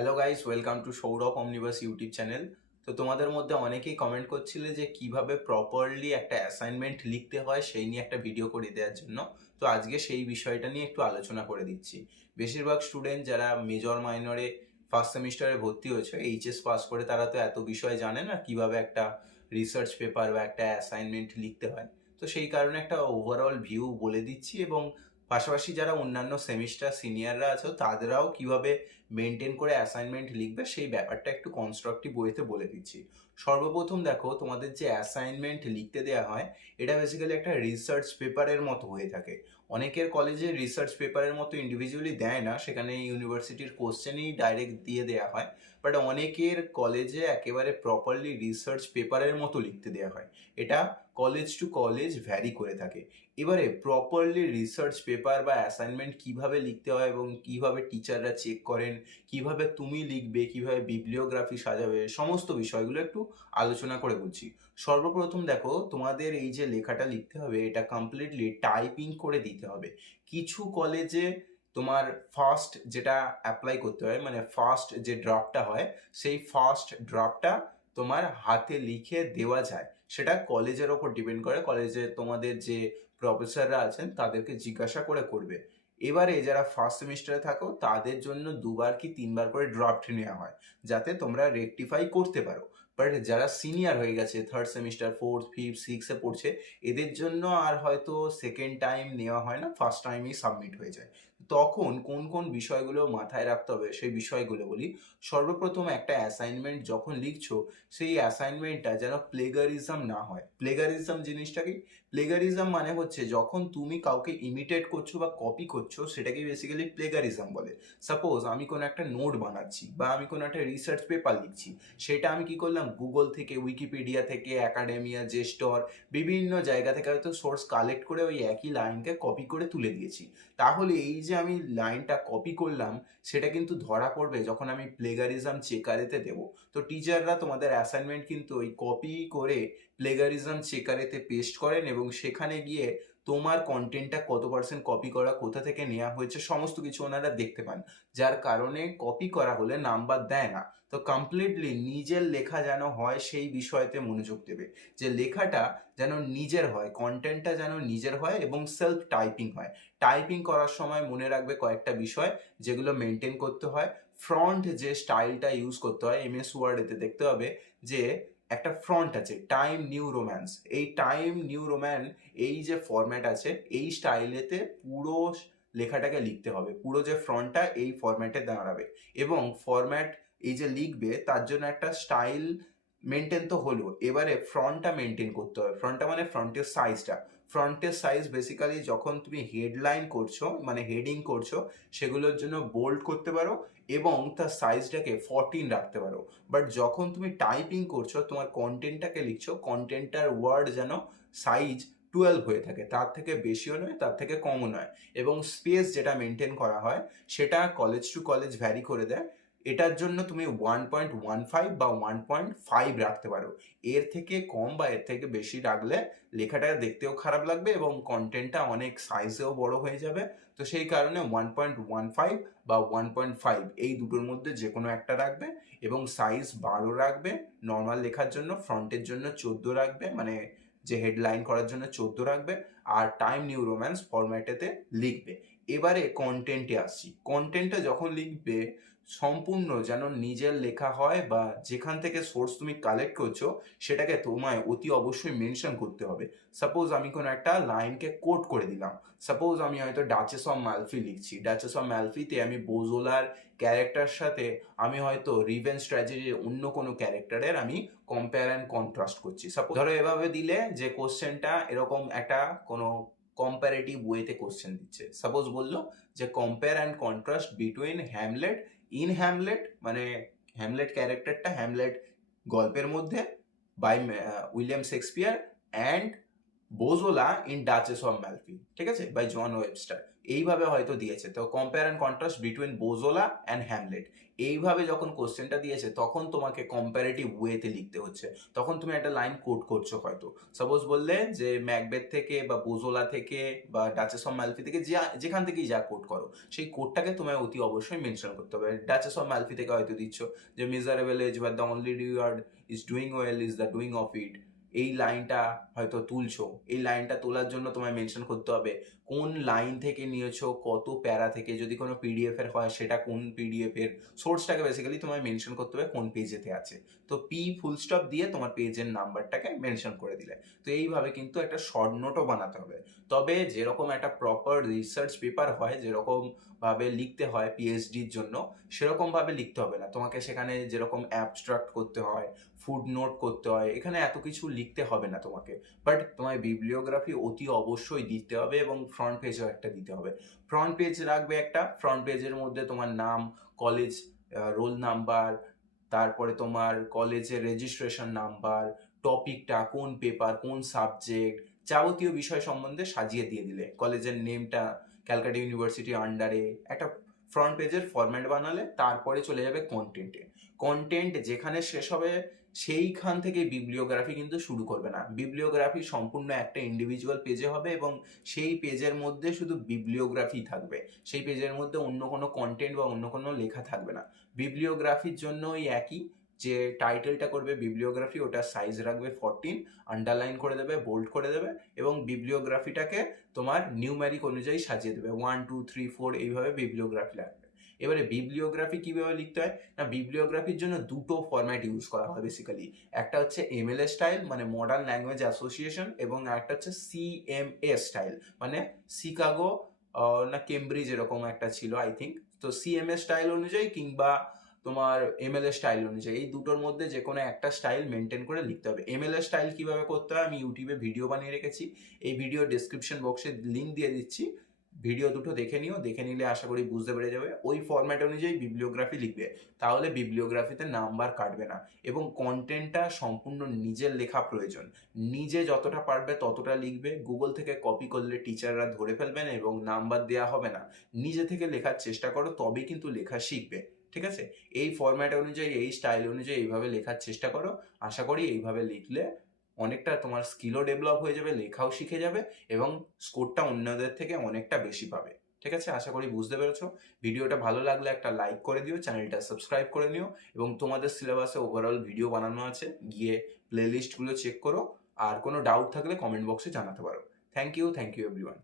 Hello guys, welcome to Sourav omniverse YouTube channel. তো তোমাদের মধ্যে অনেকেই কমেন্ট করছিলে যে কিভাবে প্রপারলি একটা অ্যাসাইনমেন্ট লিখতে হয় সেই নিয়ে একটা ভিডিও করে দেওয়ার জন্য। তো আজকে সেই বিষয়টা নিয়ে একটু আলোচনা করে দিচ্ছি। বেশিরভাগ স্টুডেন্ট যারা মেজর মাইনরে ফার্স্ট সেমিস্টারে ভর্তি হয়েছে, এইচএস পাস করে, তারা তো এত বিষয় জানে না কিভাবে একটা রিসার্চ পেপার বা একটা অ্যাসাইনমেন্ট লিখতে হয়। তো সেই কারণে একটা ওভারঅল ভিউ বলে দিচ্ছি, এবং পাশাপাশি যারা অন্যান্য সেমিস্টার সিনিয়ররা আছে তাদেরাও কিভাবে মেনটেন করে অ্যাসাইনমেন্ট লিখবে সেই ব্যাপারটা একটু কনস্ট্রাকটিভ ওয়েতে বলে দিচ্ছি। সর্বপ্রথম দেখো, তোমাদের যে অ্যাসাইনমেন্ট লিখতে দেওয়া হয় এটা বেসিক্যালি একটা রিসার্চ পেপারের মতো হয়ে থাকে। অনেকের কলেজে রিসার্চ পেপারের মতো ইন্ডিভিজুয়ালি দেয় না, সেখানে ইউনিভার্সিটির কোশ্চেনই ডাইরেক্ট দিয়ে দেওয়া হয়। বাট অনেকের কলেজে একেবারে প্রপারলি রিসার্চ পেপারের মতো লিখতে দেওয়া হয়। এটা কলেজ টু কলেজ ভ্যারি করে থাকে। এবারে প্রপারলি রিসার্চ পেপার বা অ্যাসাইনমেন্ট কিভাবে লিখতে হয় এবং কিভাবে টিচাররা চেক করেন, কিভাবে তুমি লিখবে, কিভাবে বিবলিওগ্রাফি সাজাবে, সমস্ত বিষয়গুলো একটু আলোচনা করে বলছি। সর্বপ্রথম দেখো, তোমাদের এই যে লেখাটা লিখতে হবে এটা কমপ্লিটলি টাইপিং করে দিতে হবে। কিছু কলেজে তোমার ফার্স্ট যেটা অ্যাপ্লাই করতে হয়, মানে ফার্স্ট যে ড্রাফটটা হয়, সেই ফার্স্ট ড্রাফটটা তোমার হাতে লিখে দেওয়া যায়। সেটা কলেজের ওপর ডিপেন্ড করে, কলেজে তোমাদের যে প্রফেসররা আছেন তাদেরকে জিজ্ঞাসা করে করবে। এবারে যারা ফার্স্ট সেমিস্টারে থাকো তাদের জন্য 2বার কি 3বার করে ড্রাফট নেওয়া হয়, যাতে তোমরা রেকটিফাই করতে পারো। বাট যারা সিনিয়র হয়ে গেছে, থার্ড সেমিস্টার, ফোর্থ, ফিফথ, সিক্সে পড়ছে, এদের জন্য আর হয়তো সেকেন্ড টাইম নেওয়া হয় না, ফার্স্ট টাইমেই সাবমিট হয়ে যায়। তখন কোন কোন বিষয়গুলো মাথায় রাখতে হবে সেই বিষয়গুলো বলি। সর্বপ্রথম, একটা অ্যাসাইনমেন্ট যখন লিখছো, সেই অ্যাসাইনমেন্টটা যেন প্লেগারিজম না হয়। প্লেগারিজম জিনিসটা কি? প্লেগারিজম মানে হচ্ছে যখন তুমি কাউকে ইমিটেট করছো বা কপি করছো, সেটাকে বেসিক্যালি প্লেগারিজম বলে। সাপোজ আমি কোনো একটা নোট বানাচ্ছি বা আমি কোনো একটা রিসার্চ পেপার লিখছি, সেটা আমি কি করলাম, গুগল থেকে, উইকিপিডিয়া থেকে, অ্যাকাডেমিয়া, জেস্টর, বিভিন্ন জায়গা থেকে হয়তো সোর্স কালেক্ট করে ওই একই লাইনকে কপি করে তুলে দিয়েছি। তাহলে এই যে আমি লাইনটা কপি করলাম, সেটা কিন্তু ধরা পড়বে যখন আমি প্লেগারিজম চেকারেতে দেবো। তো টিচাররা তোমাদের অ্যাসাইনমেন্ট কিন্তু ওই কপি করে প্লেগারিজম চেকারেতে পেস্ট করেন, এবং সেখানে গিয়ে তোমার কন্টেন্টটা কত পার্সেন্ট কপি করা, কোথা থেকে নেওয়া হয়েছে, সমস্ত কিছু ওনারা দেখতে পান। যার কারণে কপি করা হলে নাম্বার দেয় না। তো কমপ্লিটলি নিজের লেখা যেন হয় সেই বিষয়তে মনোযোগ দেবে, যে লেখাটা যেন নিজের হয়, কন্টেন্টটা যেন নিজের হয় এবং সেলফ টাইপিং হয়। টাইপিং করার সময় মনে রাখবে কয়েকটা বিষয় যেগুলো মেনটেন করতে হয়। ফ্রন্ট যে স্টাইলটা ইউজ করতে হয়, এমএস ওয়ার্ডেতে দেখতে হবে যে একটা ফ্রন্ট আছে, টাইম নিউ রোম্যান্স। এই টাইম নিউ রোম্যান, এই যে ফরম্যাট আছে, এই স্টাইলেতে পুরো লেখাটাকে লিখতে হবে। পুরো যে ফ্রন্টটা এই ফরম্যাটে দাঁড়াবে, এবং ফরম্যাট এই যে লিখবে তার জন্য একটা স্টাইল মেনটেন তো হলো। এবারে ফ্রন্টটা মেনটেন করতে হবে। ফ্রন্টটা মানে ফ্রন্টের সাইজটা। ফ্রন্টের সাইজ বেসিক্যালি যখন তুমি হেডলাইন করছো, মানে হেডিং করছো, সেগুলোর জন্য বোল্ড করতে পারো এবং তার সাইজটাকে 14 রাখতে পারো। বাট যখন তুমি টাইপিং করছো, তোমার কন্টেন্টটাকে লিখছো, কন্টেন্টটার ওয়ার্ড যেন সাইজ 12 হয়ে থাকে, তার থেকে বেশিও নয়, তার থেকে কমও নয়। এবং স্পেস যেটা মেনটেন করা হয় সেটা কলেজ টু কলেজ ভ্যারি করে দেয়। এটার জন্য তুমি 1.15 বা 1.5 রাখতে পারো। এর থেকে কম বা এর থেকে বেশি রাখলে লেখাটা দেখতেও খারাপ লাগবে এবং কন্টেন্টটা অনেক সাইজেও বড় হয়ে যাবে। তো সেই কারণে 1.15 বা 1.5 এই দুটোর মধ্যে যে কোনো একটা রাখবে, এবং সাইজ 12 রাখবে নর্মাল লেখার জন্য, ফ্রন্টের জন্য 14 রাখবে, মানে যে হেডলাইন করার জন্য 14 রাখবে, আর টাইম নিউ রোম্যান্স ফরম্যাটেতে লিখবে। এবারে কন্টেন্টে আসছি। কন্টেন্টে যখন লিখবে, সম্পূর্ণ যেন নিজের লেখা হয়, বা যেখান থেকে সোর্স তুমি কালেক্ট করছো সেটাকে তোমায় অতি অবশ্যই মেনশন করতে হবে। সাপোজ আমি কোনো একটা লাইনকে কোট করে দিলাম। সাপোজ আমি হয়তো ডাচেস অফ ম্যালফি লিখছি, ডাচেস অফ ম্যালফিতে আমি বোজোলার ক্যারেক্টার সাথে আমি হয়তো রিভেঞ্জ ট্র্যাজেডির অন্য কোনো ক্যারেক্টারের আমি কম্পেয়ার অ্যান্ড কন্ট্রাস্ট করছি। সাপোজ ধরো এভাবে দিলে যে কোশ্চেনটা এরকম একটা কোনো কম্পারেটিভ ওয়েতে কোশ্চেন দিচ্ছে। সাপোজ বললো যে compare and contrast between Hamlet in Hamlet, মানে হ্যামলেট ক্যারেক্টারটা হ্যামলেট গল্পের মধ্যে by William Shakespeare, and Bosola in Duchess of Malfi, ঠিক আছে, বাই জন ওয়েবস্টার। এইভাবে হয়তো দিয়েছে। তো compare and contrast between Bosola and Hamlet, এইভাবে যখন কোশ্চেনটা দিয়েছে তখন তোমাকে কম্প্যারেটিভ ওয়েতে লিখতে হচ্ছে। তখন তুমি একটা লাইন কোট করছো হয়তো। সাপোজ বললে যে ম্যাকবেথ থেকে বা বোজোলা থেকে বা ডাচেস অফ ম্যালফি থেকে যেখান থেকেই যা কোট করো, সেই কোটটাকে তোমায় অতি অবশ্যই মেনশন করতে হবে। ডাচেস অফ ম্যালফি থেকে হয়তো দিচ্ছ যে miserable as but the only reward is doing well is the doing of it. এই লাইনটা হয়তো তুলছো, এই লাইনটা তোলার জন্য তোমায় মেনশন করতে হবে কোন লাইন থেকে নিয়েছো, কত প্যারা থেকে, যদি কোনো পিডিএফ এর হয় সেটা কোন পিডিএফ এর সোর্সটাকে বেসিক্যালি তোমায় মেনশন করতে হবে কোন পেজেতে আছে। তো পি ফুল স্টপ দিয়ে তোমার পেজের নাম্বারটাকে মেনশন করে দিলে। তো এইভাবে কিন্তু একটা শর্ট নোটও বানাতে হবে। তবে যেরকম একটা প্রপার রিসার্চ পেপার হয়, যেরকম ভাবে লিখতে হয় পিএইচডির জন্য, সেরকম ভাবে লিখতে হবে না তোমাকে। সেখানে যেরকম অ্যাবস্ট্রাক্ট করতে হয়, ফুড নোট করতে হয়, এখানে এত কিছু লিখতে হবে না তোমাকে। বাট তোমায় বিবলিওগ্রাফি অতি অবশ্যই দিতে হবে এবং ফ্রন্ট পেজও একটা দিতে হবে। ফ্রন্ট পেজ রাখবে একটা, ফ্রন্ট পেজের মধ্যে তোমার নাম, কলেজ, রোল নাম্বার, তারপরে তোমার কলেজের রেজিস্ট্রেশন নাম্বার, টপিকটা কোন পেপার, কোন সাবজেক্ট, যাবতীয় বিষয় সম্বন্ধে সাজিয়ে দিয়ে দিলে, কলেজের নেমটা ক্যালকাটা ইউনিভার্সিটি আন্ডারে, একটা ফ্রন্ট পেজের ফরম্যাট বানালে। তারপরে চলে যাবে কন্টেন্টে। কন্টেন্ট যেখানে শেষ হবে সেইখান থেকে বিবলিওগ্রাফি কিন্তু শুরু করবে না। বিবলিওগ্রাফি সম্পূর্ণ একটা ইন্ডিভিজুয়াল পেজে হবে এবং সেই পেজের মধ্যে শুধু বিবলিওগ্রাফি থাকবে, সেই পেজের মধ্যে অন্য কোনো কন্টেন্ট বা অন্য কোনো লেখা থাকবে না। বিবলিওগ্রাফির জন্য ওই একই, যে টাইটেলটা করবে বিবলিওগ্রাফি, ওটা সাইজ রাখবে 14, আন্ডারলাইন করে দেবে, বোল্ড করে দেবে এবং বিবলিওগ্রাফিটাকে তোমার নিউমেরিক অনুযায়ী সাজিয়ে দেবে, 1 2 3 4 এইভাবে বিবলিওগ্রাফি লাগবে। এবারে বিবলিওগ্রাফি কিভাবে লিখতে হয় না, বিবলিওগ্রাফির জন্য দুটো ফরম্যাট ইউজ করা হয় বেসিক্যালি। একটা হচ্ছে এমএলএ স্টাইল মানে মডার্ন ল্যাঙ্গুয়েজ অ্যাসোসিয়েশন, এবং একটা হচ্ছে সিএমএ স্টাইল মানে শিকাগো না কেমব্রিজ এরকম একটা ছিল আই থিঙ্ক। তো সিএমএ স্টাইল অনুযায়ী কিংবা তোমার এমএলএ স্টাইল অনুযায়ী, এই দুটোর মধ্যে যে কোনো একটা স্টাইল মেনটেন করে লিখতে হবে। এমএলএ স্টাইল কিভাবে করতে হয় আমি ইউটিউবে ভিডিও বানিয়ে রেখেছি, এই ভিডিও ডিসক্রিপশন বক্সে লিঙ্ক দিয়ে দিচ্ছি, ভিডিও দুটো দেখে নিও, দেখে নিলে আশা করি বুঝতে পেরে যাবে। ওই ফরম্যাট অনুযায়ী বিবলিওগ্রাফি লিখবে, তাহলে বিবলিওগ্রাফিতে নাম্বার কাটবে না। এবং কন্টেন্টটা সম্পূর্ণ নিজের লেখা প্রয়োজন, নিজে যতটা পারবে ততটা লিখবে। গুগল থেকে কপি করলে টিচাররা ধরে ফেলবেন এবং নাম্বার দেওয়া হবে না। নিজে থেকে লেখার চেষ্টা করো, তবেই কিন্তু লেখা শিখবে। ঠিক আছে, এই ফরম্যাট অনুযায়ী, এই স্টাইল অনুযায়ী এইভাবে লেখার চেষ্টা করো। আশা করি এইভাবে লিখলে অনেকটা তোমার স্কিলও ডেভেলপ হয়ে যাবে, লেখাও শিখে যাবে এবং স্কোরটা অন্যদের থেকে অনেকটা বেশি পাবে। ঠিক আছে, আশা করি বুঝতে পেরেছো। ভিডিওটা ভালো লাগলে একটা লাইক করে দিও, চ্যানেলটা সাবস্ক্রাইব করে নিও এবং তোমাদের সিলেবাসে ওভারঅল ভিডিও বানানো আছে, গিয়ে প্লেলিস্টগুলো চেক করো। আর কোনো ডাউট থাকলে কমেন্ট বক্সে জানাতে পারো। Thank you everyone.